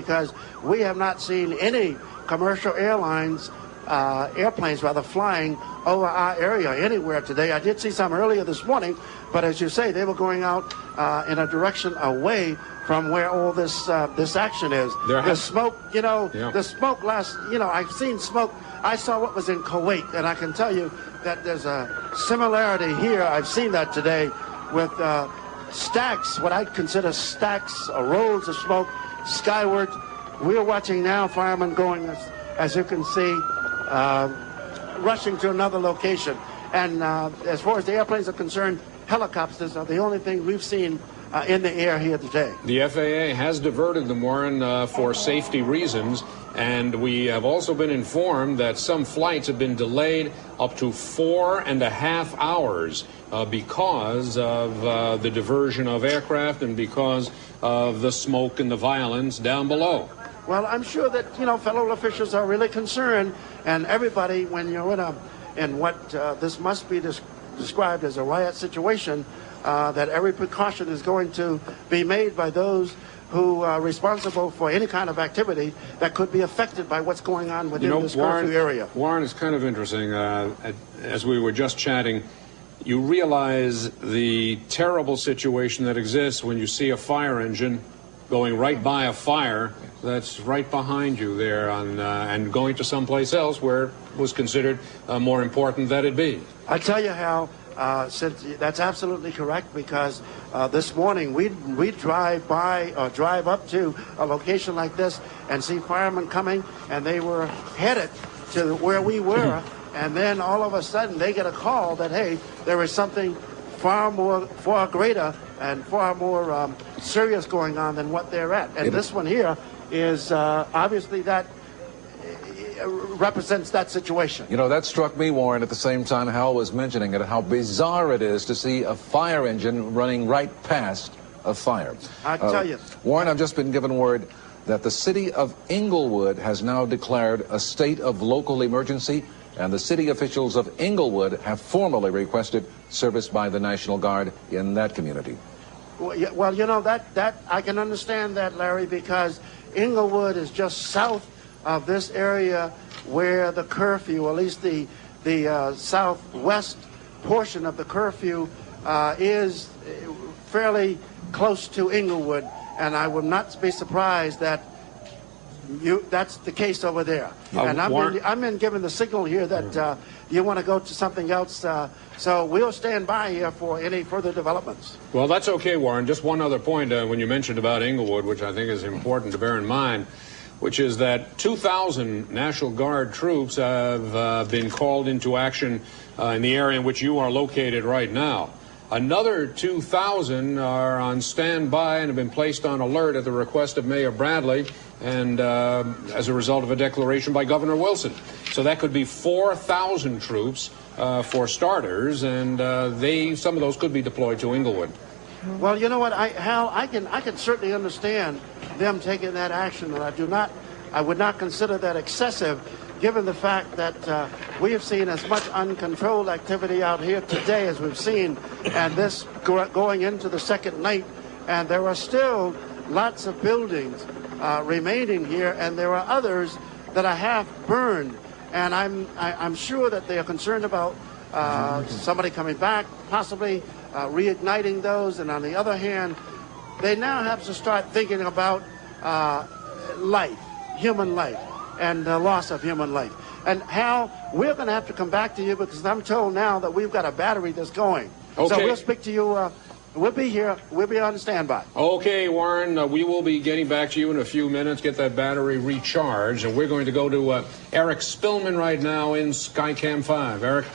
because we have not seen any commercial airplanes rather, flying over our area anywhere today. I did see some earlier this morning, but as you say, they were going out in a direction away from where all this action is. The smoke, the smoke I've seen smoke. I saw what was in Kuwait, and I can tell you that there's a similarity here. I've seen that today with stacks, what I consider stacks or rolls of smoke skyward. We're watching now firemen going, as you can see, rushing to another location. And as far as the airplanes are concerned, helicopters are the only thing we've seen in the air here today. The FAA has diverted them, Warren, for safety reasons, and we have also been informed that some flights have been delayed up to 4.5 hours because of the diversion of aircraft and because of the smoke and the violence down below. Well, I'm sure that, fellow officials are really concerned, and everybody, when you're in what this must be described as a riot situation, that every precaution is going to be made by those who are responsible for any kind of activity that could be affected by what's going on within this curfew area. Warren, it's kind of interesting. As we were just chatting, you realize the terrible situation that exists when you see a fire engine going right by a fire that's right behind you there and going to someplace else where it was considered more important that it be. I tell you, Hal, since that's absolutely correct, because this morning we drive up to a location like this and see firemen coming, and they were headed to where we were, and then all of a sudden they get a call that, hey, there is something far greater and far more serious going on than what they're at. And this one here is obviously that represents that situation. That struck me, Warren, at the same time Hal was mentioning it, how bizarre it is to see a fire engine running right past a fire. I tell you. Warren, I've just been given word that the city of Inglewood has now declared a state of local emergency, and the city officials of Inglewood have formally requested service by the National Guard in that community. Well, that I can understand that, Larry, because Inglewood is just south of this area where the curfew, or at least the southwest portion of the curfew, is fairly close to Inglewood, and I would not be surprised that that's the case over there. And I'm been given the signal here that you want to go to something else, so we'll stand by here for any further developments. Well, that's okay, Warren. Just one other point when you mentioned about Inglewood, which I think is important to bear in mind, which is that 2,000 National Guard troops have been called into action in the area in which you are located right now. Another 2,000 are on standby and have been placed on alert at the request of Mayor Bradley and as a result of a declaration by Governor Wilson. So that could be 4,000 troops for starters, and some of those could be deployed to Inglewood. Well, you know what, Hal, I can certainly understand them taking that action, and I would not consider that excessive, given the fact that we have seen as much uncontrolled activity out here today as we've seen, and this going into the second night, and there are still lots of buildings remaining here, and there are others that are half burned, and I'm sure that they are concerned about somebody coming back, possibly reigniting those, and on the other hand, they now have to start thinking about life, human life, and the loss of human life. And Hal, we're going to have to come back to you because I'm told now that we've got a battery that's going. Okay. So we'll speak to you. We'll be here. We'll be on standby. Okay, Warren, we will be getting back to you in a few minutes, get that battery recharged, and we're going to go to Eric Spillman right now in Skycam 5. Eric?